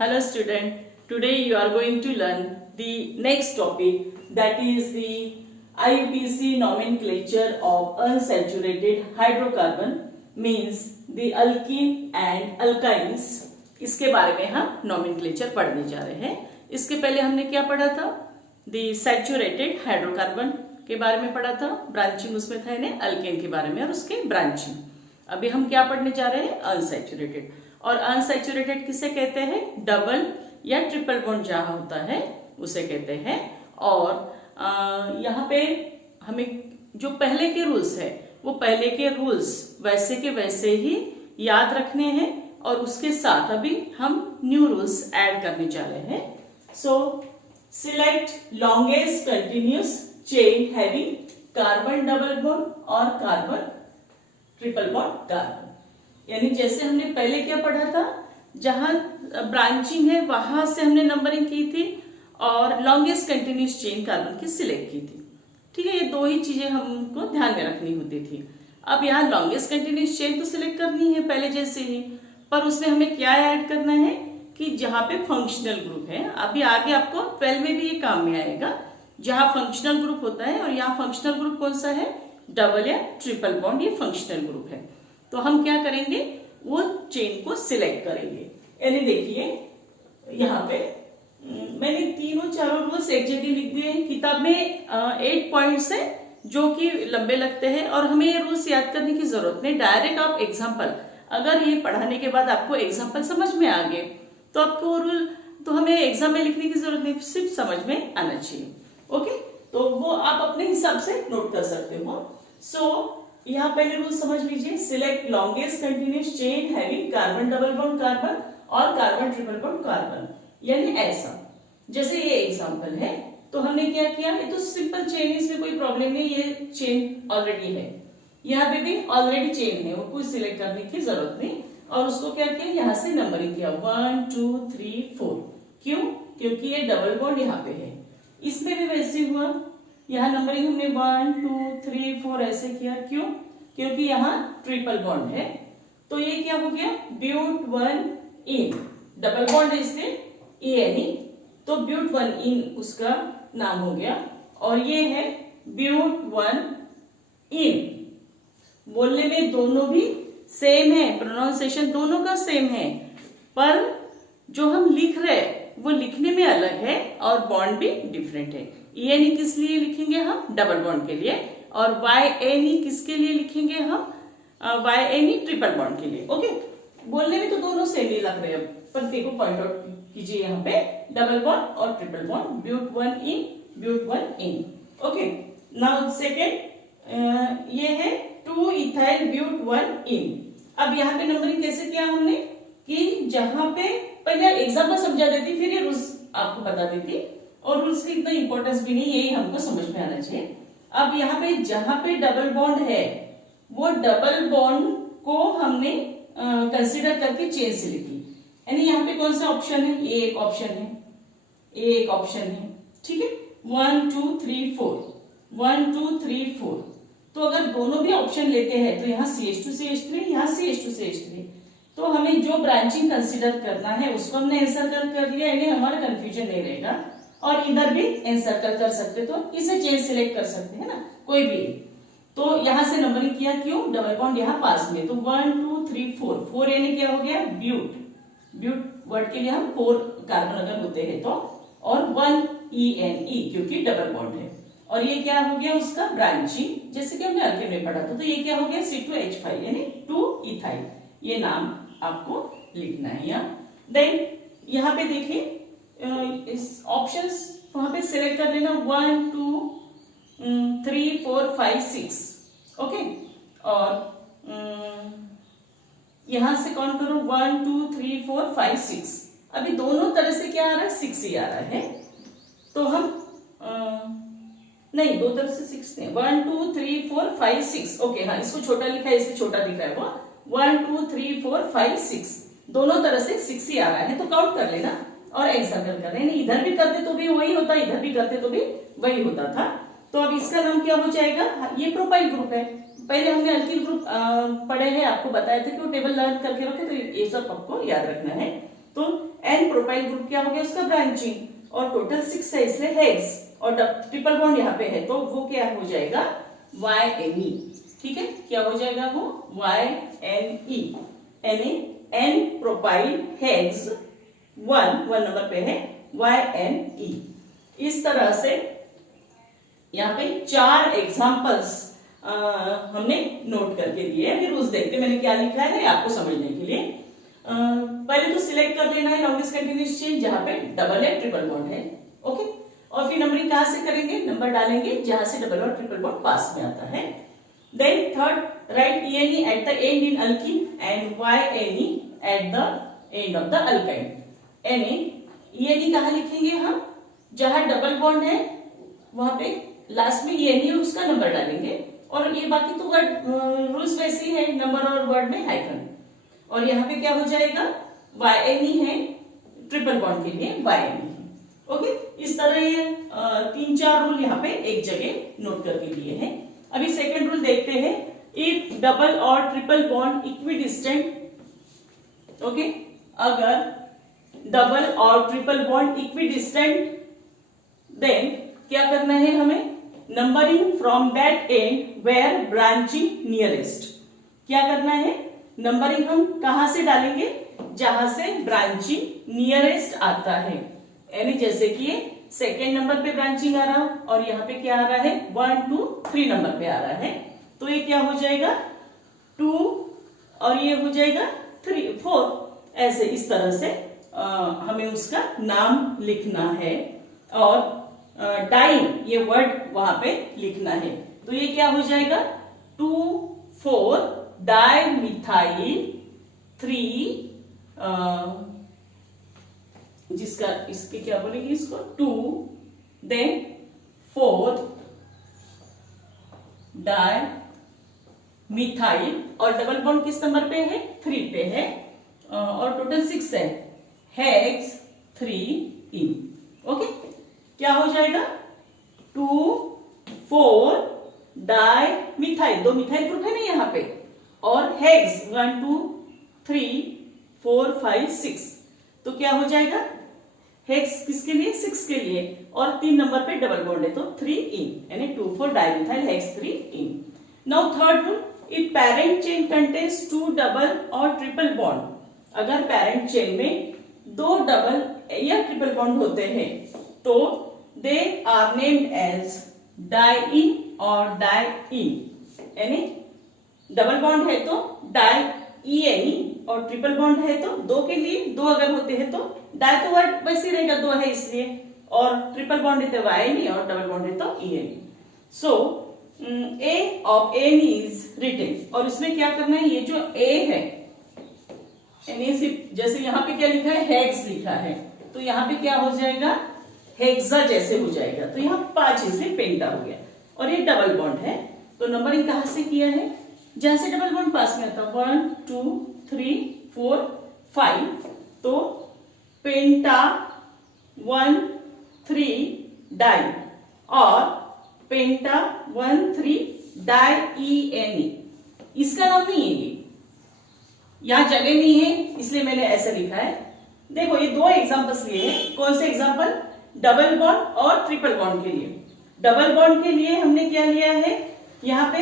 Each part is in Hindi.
Hello student, today you are going to learn the next topic, that is the IUPAC nomenclature of unsaturated hydrocarbon, means the alkene and alkynes। इसके बारे में हम nomenclature पढ़ने जा रहे हैं। इसके पहले हमने क्या पढ़ा था? The saturated hydrocarbon के बारे में पढ़ा था, ब्रांचिंग उसमें था इन्हें अल्केन के बारे में और उसके ब्रांचिंग। अभी हम क्या पढ़ने जा रहे हैं? अनसैचुरेटेड। और अनसैचुरेटेड किसे कहते हैं? डबल या ट्रिपल बॉन्ड जहां होता है उसे कहते हैं। और यहाँ पे हमें जो पहले के रूल्स है वो पहले के रूल्स वैसे के वैसे ही याद रखने हैं और उसके साथ अभी हम न्यू रूल्स ऐड करने जा रहे हैं। सो select longest continuous chain having carbon double bond और कार्बन ट्रिपल बॉन्ड कार्बन। यानी जैसे हमने पहले क्या पढ़ा था, जहां ब्रांचिंग है वहां से हमने नंबरिंग की थी और लॉन्गेस्ट कंटिन्यूस चेन कार्बन की सिलेक्ट की थी। ठीक है, ये दो ही चीजें हमको ध्यान में रखनी होती थी। अब यहाँ लॉन्गेस्ट कंटिन्यूस चेन तो सिलेक्ट करनी है पहले जैसे ही, पर उसमें हमें क्या ऐड करना है कि जहां पे फंक्शनल ग्रुप है। अभी आगे आपको 12 में भी ये काम में आएगा, जहां फंक्शनल ग्रुप होता है। और यहाँ फंक्शनल ग्रुप कौन सा है? डबल या ट्रिपल बॉन्ड, ये फंक्शनल ग्रुप है। तो हम क्या करेंगे, वो चेन को सिलेक्ट करेंगे। यानी देखिए यहाँ पे मैंने तीनों चारों रूल्स एक जगह लिख दिए हैं किताब में। 8 पॉइंट्स है जो कि लंबे लगते हैं और हमें ये रूल्स याद करने की जरूरत नहीं। डायरेक्ट आप एग्जाम्पल, अगर ये पढ़ाने के बाद आपको एग्जाम्पल समझ में आ गए तो आपको रूल तो हमें एग्जाम में लिखने की जरूरत नहीं, सिर्फ समझ में आना चाहिए। ओके, तो वो आप अपने हिसाब से नोट कर सकते हो। सो यहाँ पहले रूल समझ लीजिए। Select longest continuous chain having carbon double bond carbon और कार्बन ट्रिपल बॉन्ड कार्बन। यानी ऐसा, जैसे ये एग्जांपल है तो हमने क्या किया, ये तो सिंपल चेन है, इसमें कोई प्रॉब्लम नहीं, ये चेन ऑलरेडी है, यहाँ पे भी ऑलरेडी चेन है, वो कोई सिलेक्ट करने की जरूरत नहीं। और उसको क्या किया, यहाँ से नंबरिंग किया 1 2 3 4। क्यों? क्योंकि ये डबल बॉन्ड यहाँ पे है। इसमें भी वैसे हुआ, यहाँ नंबरिंग हमने 1 2 3 4 ऐसे किया। क्यों? क्योंकि यहाँ ट्रिपल बॉन्ड है। तो ये क्या हो गया, ब्यूट 1 इन, डबल बॉन्ड है इसलिए एनी, तो ब्यूट 1 इन उसका नाम हो गया। और ये है ब्यूट 1 इन। बोलने में दोनों भी सेम है, प्रोनाउंसिएशन दोनों का सेम है, पर जो हम लिख रहे हैं वो लिखने में अलग है और बॉन्ड भी डिफरेंट है। एनी किस लिए लिखेंगे हम? डबल बॉन्ड के लिए। और वाई एनी किसके लिए लिखेंगे हम? वाई एनी ट्रिपल बॉन्ड के लिए। ओके, बोलने में तो दोनों सेम ही लग रहे हैं, पर देखो पॉइंट आउट कीजिए यहाँ पे डबल बॉन्ड और ट्रिपल बॉन्ड, ब्यूट 1 इन, ब्यूट 1 इन। ओके, नाउ सेकेंड ये है 2 इथाइल ब्यूट 1 इन। अब यहाँ पे नंबरिंग कैसे किया हमने कि जहां पे पहले एग्जाम्पल समझा देती फिर ये रूल्स आपको बता देती, और रूल्स की इतना इंपॉर्टेंस भी नहीं, यही हमको समझ में आना चाहिए। अब यहाँ पे जहां पे डबल बॉन्ड है वो डबल बॉन्ड को हमने कंसीडर करके चेन से लिखी। यानी यहाँ पे कौन सा ऑप्शन है? ये एक ऑप्शन है, ये एक ऑप्शन है। ठीक है, 1 2 3 4, 1 2 3 4। तो अगर दोनों भी ऑप्शन लेते हैं तो यहाँ CH2 CH3, यहाँ CH2 CH3, तो हमें जो ब्रांचिंग कंसीडर करना है उसको हमने एनसर्कल कर लिया, यानी हमारा कंफ्यूजन नहीं रहेगा। और इधर भी एनसर्कल कर सकते, तो इसे चेन सिलेक्ट कर सकते हैं ना, कोई भी। तो यहां से नंबरिंग किया, क्यों? डबल बॉन्ड यहाँ पास में, तो 1 2 3 4, 4 यानी क्या हो गया? ब्यूट। ब्यूट वर्ड के लिए हम 4 कार्बन अगर होते हैं तो, और 1 ENE क्योंकि डबल बॉन्ड है। और ये क्या हो गया उसका ब्रांचिंग, जैसे कि हमने अल्केन में पढ़ा था। तो ये क्या हो गया? C2H5 यानी 2 इथाइल। ये नाम आपको लिखना है यहाँ। देन यहाँ पे देखिए इस ऑप्शंस वहां पे सिलेक्ट कर लेना 1 2 3 4 5 6। ओके, और यहां से काउंट करो 1 2 3 4 5 6। अभी दोनों तरह से क्या आ रहा है? 6 ही आ रहा है। तो हम नहीं, दो तरफ से 6 नहीं, 1 2 3 4 5 6। ओके, हाँ, इसको छोटा लिखा है इसलिए छोटा दिख रहा है वो। 1 2 3 4 5 6, दोनों तरह से 6 ही आ रहा है, तो काउंट कर लेना और एनसर्कल कर लेना। इधर भी करते तो भी वही होता, इधर भी करते तो भी वही होता था। तो अब इसका नाम क्या हो जाएगा? ये प्रोपाइल ग्रुप है। पहले हमने अल्किल ग्रुप पढ़े हैं, आपको बताया था कि वो टेबल लर्न करके रखे, तो ये सब आपको याद रखना है। तो N प्रोपाइल ग्रुप क्या हो गया उसका ब्रांचिंग, और टोटल 6 है इसलिए हेक्स, और ट्रिपल बॉन्ड यहाँ पे है तो वो क्या हो जाएगा YNE। ठीक है, क्या हो जाएगा वो YNE, N propyl hex 1 number पे है YNE। इस तरह से यहाँ पे 4 एग्जाम्पल्स हमने नोट करके दिए हैं। फिर रूल्स देखते मैंने क्या लिखा है आपको समझने के लिए। पहले तो सिलेक्ट कर लेना है लॉन्गेस्ट कंटिन्यूअस चेन जहां पे डबल है ट्रिपल बॉन्ड है, ओके। और फिर नंबरिंग कहां से करेंगे, नंबर डालेंगे जहां से डबल और ट्रिपल बॉन्ड पास में आता है। Then third, right ENE at the end in alkene and YNE at the end of the alkyne. ENE कहां लिखेंगे हम, जहां डबल बॉन्ड है वहां पे लास्ट में ENE उसका नंबर डालेंगे, और ये बाकी तो वर्ड रूल्स वैसे ही है, नंबर और वर्ड में हाइफन। और यहाँ पे क्या हो जाएगा YNE है ट्रिपल बॉन्ड के लिए YNE, ओके। इस तरह ये 3-4 रूल यहाँ पे एक जगह नोट करके दिए हैं। अभी सेकंड रूल देखते हैं। इफ डबल और ट्रिपल बॉन्ड इक्विडिस्टेंट, ओके, अगर डबल और ट्रिपल बॉन्ड इक्विडिस्टेंट देन क्या करना है हमें, numbering from that end where branching nearest. क्या करना है, नंबरिंग हम कहां से डालेंगे, जहां से ब्रांचिंग नियरेस्ट आता है, यानी जैसे कि सेकेंड नंबर पे ब्रांचिंग आ रहा और यहाँ पे क्या आ रहा है 1 2 3 नंबर पे आ रहा है, तो ये क्या हो जाएगा 2 और ये हो जाएगा 3 4, ऐसे इस तरह से हमें उसका नाम लिखना है, और डाइन ये वर्ड वहां पे लिखना है। तो ये क्या हो जाएगा 2 4 डाई मिथाइल 3, जिसका इसके क्या बोलेंगे इसको 2, देन 4 डाई मिथाइल, और डबल बॉन्ड किस नंबर पे है 3 पे है, और टोटल 6 है, हेक्स 3 ओके। क्या हो जाएगा 2 4 डाई मिथाइल, 2 मिथाइल ग्रुप है ना यहाँ पे, और हेक्स 1 2 3 4 5 6, तो क्या हो जाएगा हेक्स किसके लिए 6 के लिए, और 3 नंबर पे डबल बॉन्ड है तो 3 यानी 2 4 di methyl hex 3। Now third rule, if parent chain contains 2 double और ट्रिपल बॉन्ड, अगर पेरेंट चेन में 2 डबल या ट्रिपल बॉन्ड होते हैं तो दे आर नेम्ड एज डाई-इन और डाई-इन, यानी डबल बॉन्ड है तो डाई-ENE और ट्रिपल बॉन्ड है तो 2 के लिए 2 अगर होते हैं तो डाई तो वर्ड वैसे रहेगा 2 है इसलिए, और ट्रिपल बॉन्ड है तो YNE और डबल बॉन्ड है तो ENE। So A of NE is written, और इसमें क्या करना है, ये जो A है जैसे यहाँ पे क्या लिखा है हेक्स लिखा है, तो यहाँ पे क्या हो जाएगा हेक्सा जैसे हो जाएगा, तो यहाँ 5 इसलिए पेंटा हो गया, और ये डबल बॉन्ड है तो नंबरिंग कहां से किया है, जहां से डबल बॉन्ड पास में आता 1 2 3 4 5, तो पेंटा 1 3 डाई, और पेंटा 1 3 डाई-ENE, इसका नाम नहीं है, ये यहां जगह नहीं है इसलिए मैंने ऐसा लिखा है। देखो ये 2 एग्जांपल्स लिए हैं, कौन से एग्जांपल, डबल बॉन्ड और ट्रिपल बॉन्ड के लिए। डबल बॉन्ड के लिए हमने क्या लिया है यहाँ पे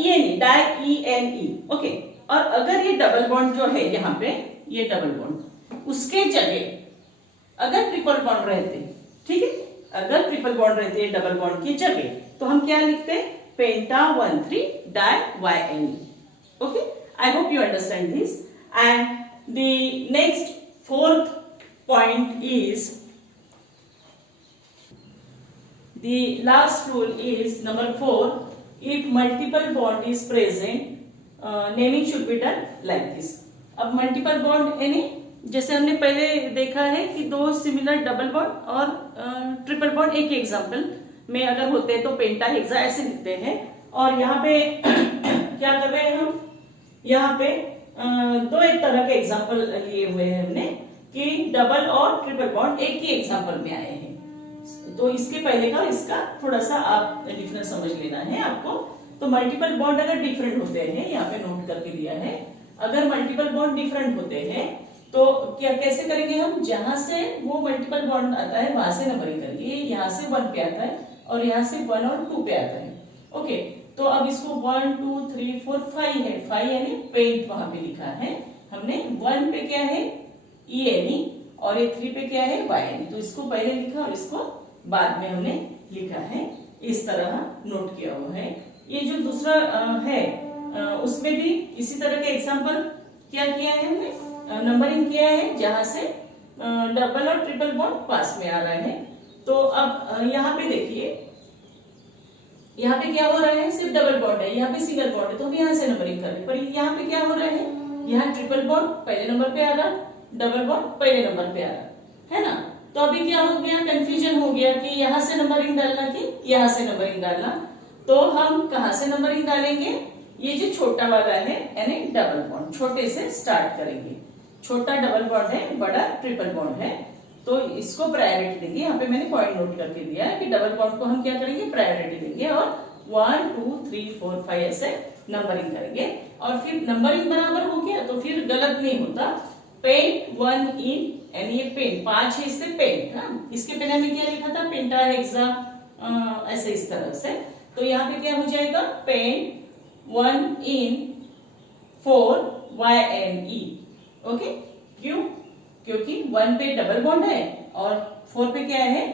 ENE डाई-ENE, ओके। और अगर ये डबल बॉन्ड जो है यहाँ पे ये डबल बॉन्ड उसके जगह अगर ट्रिपल बॉन्ड रहते, ठीक है, अगर ट्रिपल बॉन्ड रहते हैं डबल बॉन्ड की जगह तो हम क्या लिखते हैं पेंटा 1 3 डाई-YNE, okay. I hope you understand this. And the next 4th point is, the last rule is number 4, if multiple bond is present, naming should be done like this. अब multiple bond यानी जैसे हमने पहले देखा है कि 2 सिमिलर डबल बॉन्ड और ट्रिपल बॉन्ड एक एग्जाम्पल में अगर होते हैं तो पेंटा हेक्सा ऐसे लिखते हैं, और यहाँ पे क्या कर रहे हैं हम, यहाँ पे 2 एक तरह के एग्जाम्पल लिए हुए हैं हमने कि डबल और ट्रिपल बॉन्ड एक ही एग्जाम्पल में आए हैं, तो इसके पहले का इसका थोड़ा सा आप डिफरेंस समझ लेना है आपको। तो मल्टीपल बॉन्ड अगर डिफरेंट होते हैं यहाँ पे नोट करके दिया है, अगर मल्टीपल बॉन्ड डिफरेंट होते हैं तो क्या कैसे करेंगे हम, जहां से वो मल्टीपल बॉन्ड आता है वहां से नंबरिंग करेंगे। यहाँ से 1 पे आता है और यहाँ से 1 और 2 पे आता है। ओके, तो अब इसको 1 2 3 4 5 है, 5 यानी पेंट वहां पे लिखा है हमने। 1 पे क्या है ई यानी, और ये 3 पे क्या है वाई यानी। तो इसको पहले लिखा और इसको बाद में हमने लिखा है, इस तरह नोट किया हुआ है। ये जो दूसरा है उसमें भी इसी तरह के एग्जांपल क्या किया है हमने, नंबरिंग किया है जहां से डबल और ट्रिपल बॉन्ड पास में आ रहा है। तो अब यहाँ पे देखिए, यहाँ पे क्या हो रहा है, सिर्फ डबल बॉन्ड है, यहाँ पे सिंगल बॉन्ड है, तो हम यहाँ से नंबरिंग कर रहे हैं। पर यहाँ पे क्या हो रहा है, यहाँ ट्रिपल बॉन्ड पहले नंबर पे आ रहा, डबल बॉन्ड पहले नंबर पे आ रहा है ना। तो अभी क्या हो गया, कंफ्यूजन हो गया कि यहाँ से नंबरिंग डालना कि यहाँ से नंबरिंग डालना। तो हम कहाँ से नंबरिंग डालेंगे, ये जो छोटा वाला है यानी डबल बॉन्ड, छोटे से स्टार्ट करेंगे। छोटा डबल बॉन्ड है, बड़ा ट्रिपल बॉन्ड है, तो इसको प्रायोरिटी देंगे। यहाँ पे मैंने पॉइंट नोट करके दिया है कि डबल बॉन्ड को हम क्या करेंगे, प्रायोरिटी देंगे और 1 2 3 4 5 ऐसे नंबरिंग करेंगे। और फिर नंबरिंग बराबर हो गया तो फिर गलत नहीं होता। पेंट 1 इन यानी ये पेंट 5 है, इससे पेंट, हाँ इसके पहले हमें क्या लिखा था, पेंटा हेक्सा, ऐसे इस तरह से। तो यहाँ पे क्या हो जाएगा, पेंट 1 इन 4 YNE। ओके, क्यों, क्योंकि 1 पे डबल बॉन्ड है और 4 पे क्या है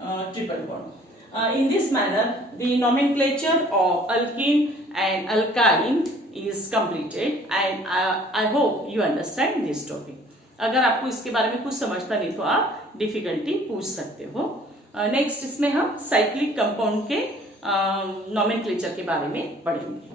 triple bond. In this manner the nomenclature of alkyne and alkyne is completed and I hope you understand this topic. अगर आपको इसके बारे में कुछ समझता नहीं तो आप डिफिकल्टी पूछ सकते हो। नेक्स्ट इसमें हम साइक्लिक कंपाउंड के नोमेनक्लेचर के बारे में पढ़ेंगे।